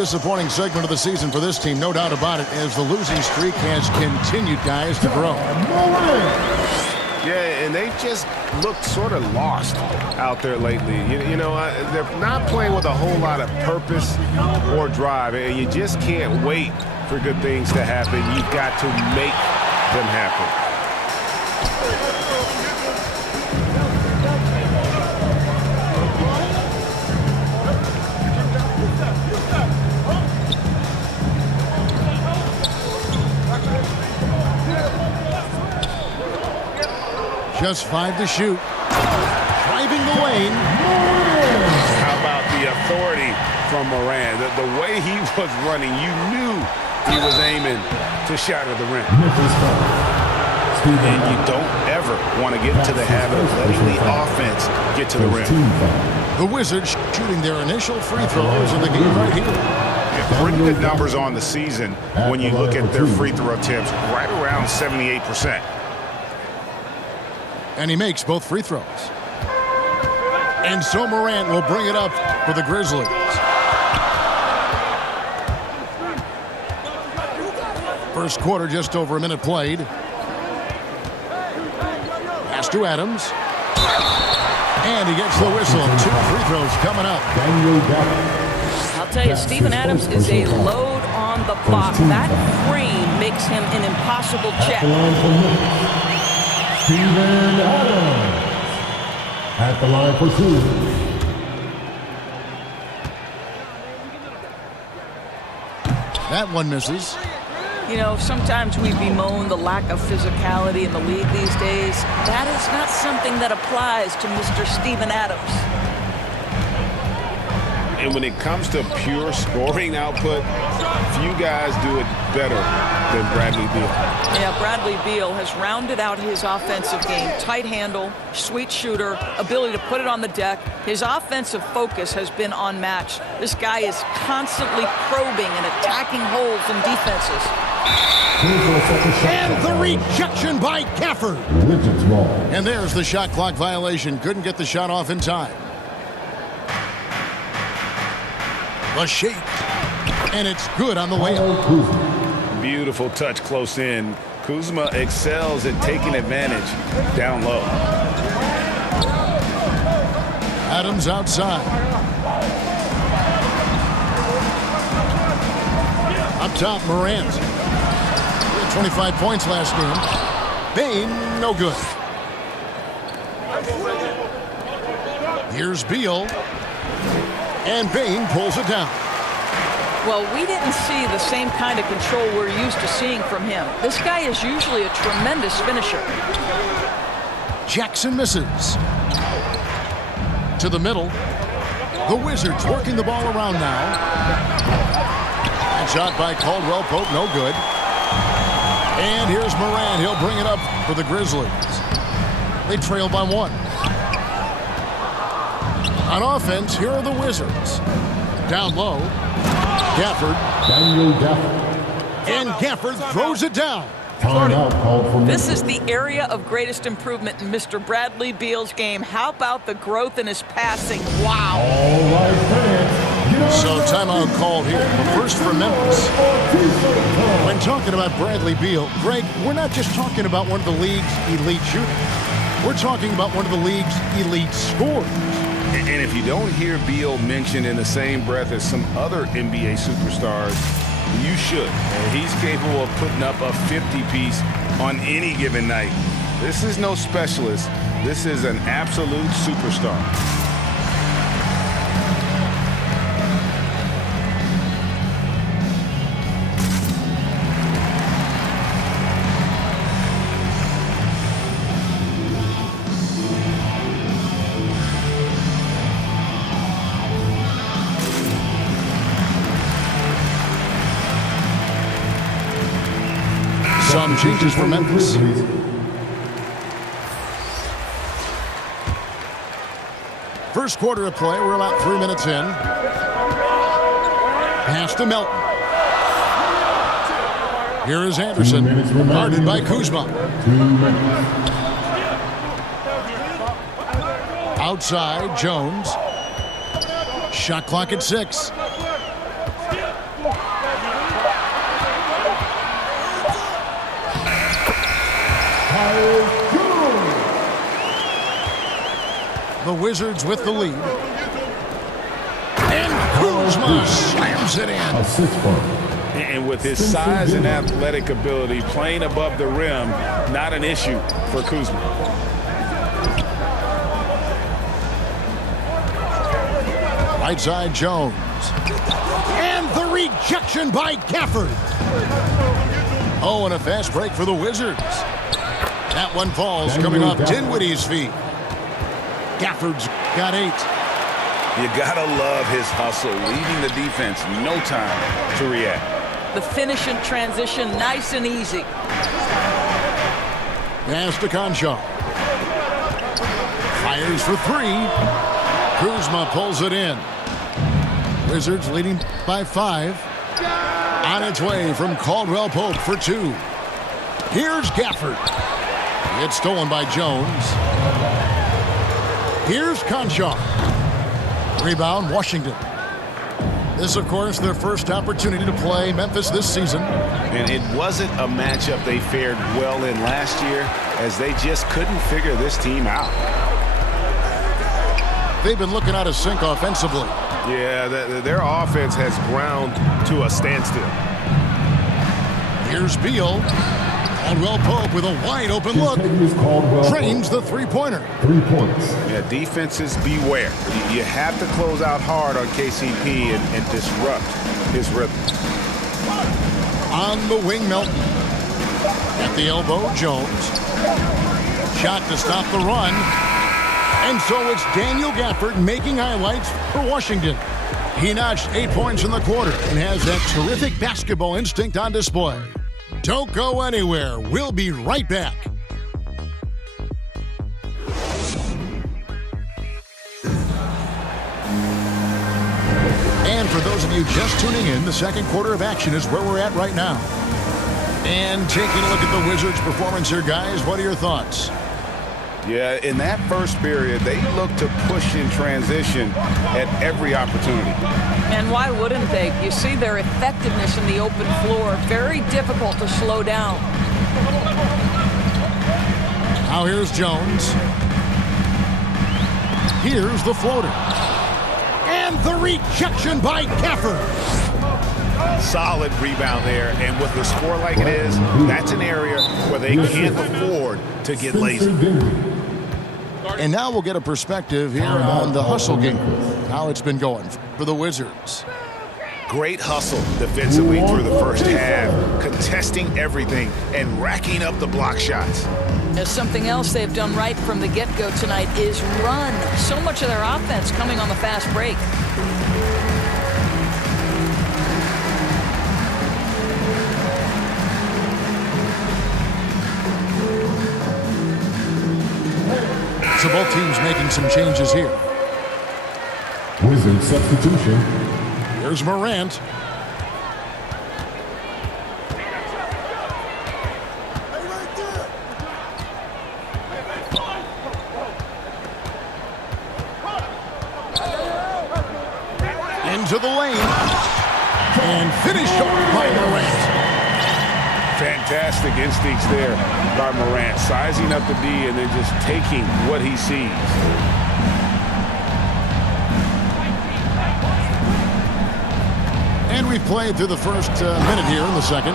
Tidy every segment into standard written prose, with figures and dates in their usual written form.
Disappointing segment of the season for this team, no doubt about it, as the losing streak has continued, guys, to grow. Yeah, and they just looked sort of lost out there lately. You know, they're not playing with a whole lot of purpose or drive, and you just can't wait for good things to happen. You've got to make them happen. Just 5 to shoot. Driving the lane. How about the authority from Moran? The way he was running, you knew he was aiming to shatter the rim. And you don't ever want to get into the habit of letting the offense get to the rim. The Wizards shooting their initial free throws in the game right here. Yeah, pretty good numbers on the season when you look at their free throw attempts, right around 78%. And he makes both free throws. And so Morant will bring it up for the Grizzlies. First quarter, just over a minute played. Pass to Adams. And he gets the whistle. 2 free throws coming up. I'll tell you, Steven Adams is a load on the box. That frame makes him an impossible check. Steven Adams at the line for 2. That one misses. You know, sometimes we bemoan the lack of physicality in the league these days. That is not something that applies to Mr. Steven Adams. And when it comes to pure scoring output, few guys do it better than Bradley Beal. Yeah, Bradley Beal has rounded out his offensive game. Tight handle, sweet shooter, ability to put it on the deck. His offensive focus has been unmatched. This guy is constantly probing and attacking holes in defenses. And the rejection by Gafford. And there's the shot clock violation. Couldn't get the shot off in time. The shake. And it's good on the way up. Beautiful touch close in. Kuzma excels at taking advantage down low. Adams outside. Up top, Morant. 25 points last game. Bane, no good. Here's Beal. And Bane pulls it down. Well, we didn't see the same kind of control we're used to seeing from him. This guy is usually a tremendous finisher. Jackson misses. To the middle. The Wizards working the ball around now. And shot by Caldwell Pope, no good. And here's Moran. He'll bring it up for the Grizzlies. They trail by 1. On offense, here are the Wizards. Down low. Gafford. Daniel Gafford. And Gafford throws it down. Timeout called for This is the area of greatest improvement in Mr. Bradley Beal's game. How about the growth in his passing? Wow. All right, fans. So timeout called here. But first for Memphis. When talking about Bradley Beal, Greg, we're not just talking about one of the league's elite shooters. We're talking about one of the league's elite scorers. And if you don't hear Beal mentioned in the same breath as some other NBA superstars, you should. And he's capable of putting up a 50-piece on any given night. This is no specialist. This is an absolute superstar. Some changes for Memphis. First quarter of play. We're about 3 minutes in. Pass to Melton. Here is Anderson. Guarded by Kuzma. 2 minutes. Outside, Jones. Shot clock at 6. The Wizards with the lead. And Kuzma slams it in. Assist point. And with his size and athletic ability, playing above the rim, not an issue for Kuzma. Right side Jones. And the rejection by Gafford. Oh, and a fast break for the Wizards. That one falls coming off Dinwiddie's feet. Gafford's got 8. You gotta love his hustle, leaving the defense no time to react. The finish in transition, nice and easy. Pass to Conchar. Fires for 3. Kuzma pulls it in. Wizards leading by 5. On its way from Caldwell Pope for 2. Here's Gafford. It's stolen by Jones. Here's Conchar. Rebound, Washington. This, of course, their first opportunity to play Memphis this season. And it wasn't a matchup they fared well in last year, as they just couldn't figure this team out. They've been looking out of sync offensively. Yeah, their offense has ground to a standstill. Here's Beal. Caldwell Pope with a wide open look. Drains the three-pointer. 3 points. Yeah, defenses beware. You have to close out hard on KCP and disrupt his rhythm. On the wing, Melton. At the elbow, Jones. Shot to stop the run. And so it's Daniel Gafford making highlights for Washington. He notched 8 points in the quarter and has that terrific basketball instinct on display. Don't go anywhere. We'll be right back. And for those of you just tuning in, the second quarter of action is where we're at right now. And taking a look at the Wizards' performance here, guys, what are your thoughts? Yeah, in that first period, they looked to push in transition at every opportunity. And why wouldn't they? You see their effectiveness in the open floor. Very difficult to slow down. Now here's Jones. Here's the floater. And the rejection by Gafford. Solid rebound there, and with the score like it is, that's an area where they can't afford to get lazy. And now we'll get a perspective here on the hustle game, how it's been going for the Wizards. Great hustle defensively through the first half, contesting everything and racking up the block shots. As something else they've done right from the get-go tonight is run. So much of their offense coming on the fast break. So both teams making some changes here. Wizard substitution. Here's Morant. Into the lane. And finished off by Morant. Fantastic instincts there by Morant, sizing up the D and then just taking what he sees. And we've played through the first minute here in the second.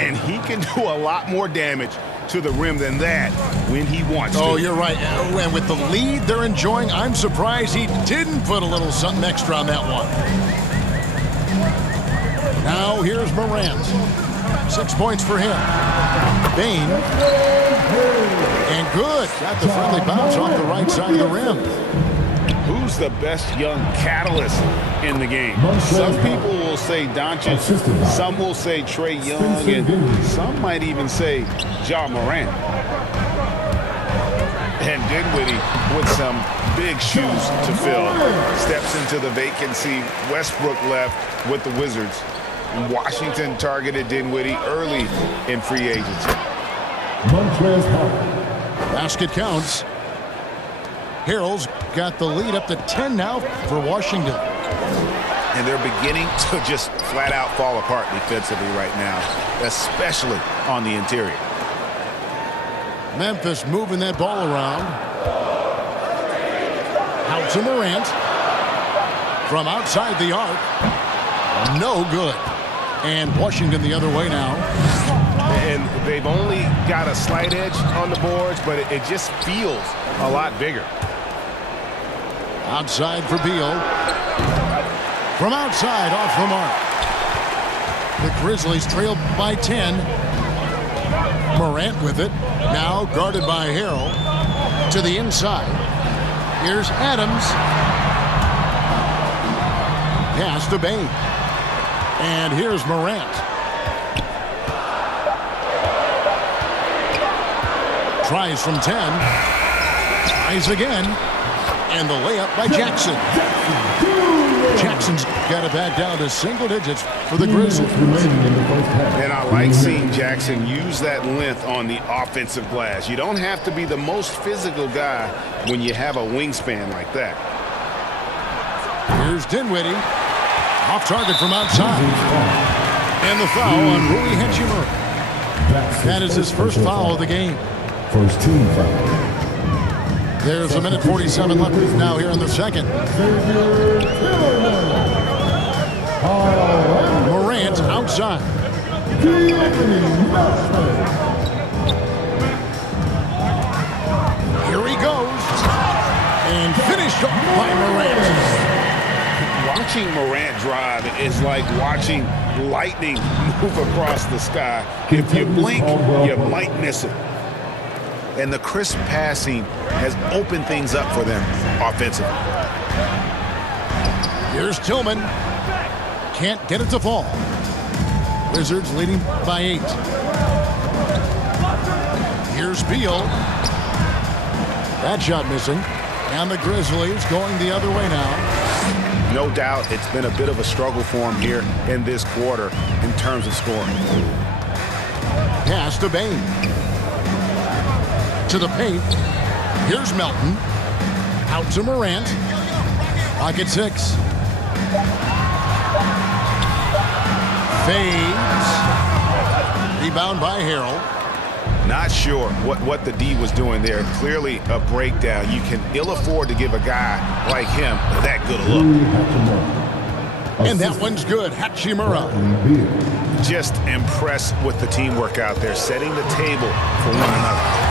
And he can do a lot more damage to the rim than that when he wants to. Oh, you're right. And with the lead they're enjoying, I'm surprised he didn't put a little something extra on that one. Now here's Morant. 6 points for him. Bane. And good. Got the friendly bounce off the right side of the rim. Who's the best young catalyst in the game? Some people will say Doncic, some will say Trae Young, and some might even say Ja Morant. And Dinwiddie with some big shoes to fill. Steps into the vacancy. Westbrook left with the Wizards. Washington targeted Dinwiddie early in free agency. Basket counts. Harrell's got the lead up to 10 now for Washington. And they're beginning to just flat out fall apart defensively right now, especially on the interior. Memphis moving that ball around. Out to Morant. From outside the arc. No good. And Washington the other way now. And they've only got a slight edge on the boards, but it just feels a lot bigger. Outside for Beal. From outside, off the mark. The Grizzlies trail by 10. Morant with it. Now guarded by Harrell. To the inside. Here's Adams. Pass to Bain. And here's Morant. Tries from 10. Tries again. And the layup by Jackson. Jackson's got it back down to single digits for the Grizzlies. And I like seeing Jackson use that length on the offensive glass. You don't have to be the most physical guy when you have a wingspan like that. Here's Dinwiddie. Off target from outside. And the foul on Rui Hachimura. That is his first foul of the game. First team foul. There's a minute 47 left now here in the second. Morant outside. Here he goes. And finished off by Morant. Watching Morant drive is like watching lightning move across the sky. If you blink, you might miss it. And the crisp passing has opened things up for them offensively. Here's Tillman. Can't get it to fall. Wizards leading by 8. Here's Beal. That shot missing. And the Grizzlies going the other way now. No doubt it's been a bit of a struggle for him here in this quarter in terms of scoring. Pass to Bain. To the paint. Here's Melton. Out to Morant. Pocket 6. Fades. Rebound by Harrell. Not sure what the D was doing there. Clearly a breakdown. You can ill afford to give a guy like him that good a look. And that one's good. Hachimura. Just impressed with the teamwork out there, setting the table for one another.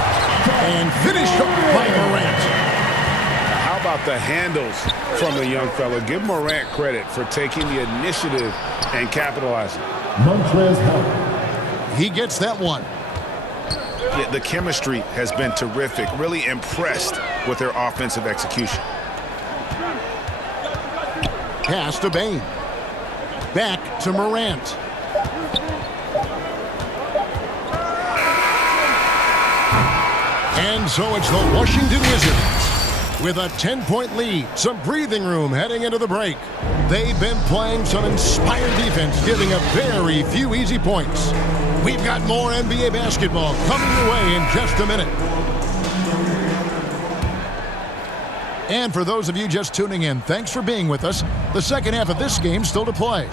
And finished up by Morant. How about the handles from the young fella? Give Morant credit for taking the initiative and capitalizing. He gets that one. Yeah, the chemistry has been terrific. Really impressed with their offensive execution. Pass to Bain. Back to Morant. And so it's the Washington Wizards with a 10-point lead. Some breathing room heading into the break. They've been playing some inspired defense, giving up very few easy points. We've got more NBA basketball coming your way in just a minute. And for those of you just tuning in, thanks for being with us. The second half of this game still to play.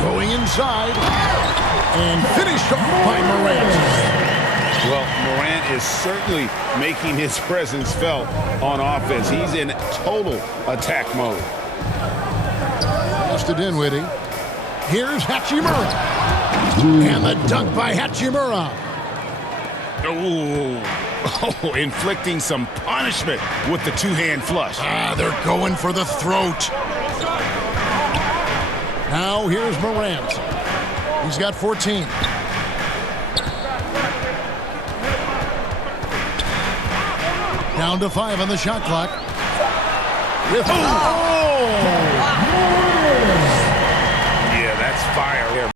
Going inside. And finished off by Morant. Well, Morant is certainly making his presence felt on offense. He's in total attack mode. Pass to Dinwiddie. Here's Hachimura. And the dunk by Hachimura. Oh, inflicting some punishment with the two-hand flush. They're going for the throat. Now here's Morant. He's got 14. Down to 5 on the shot clock. With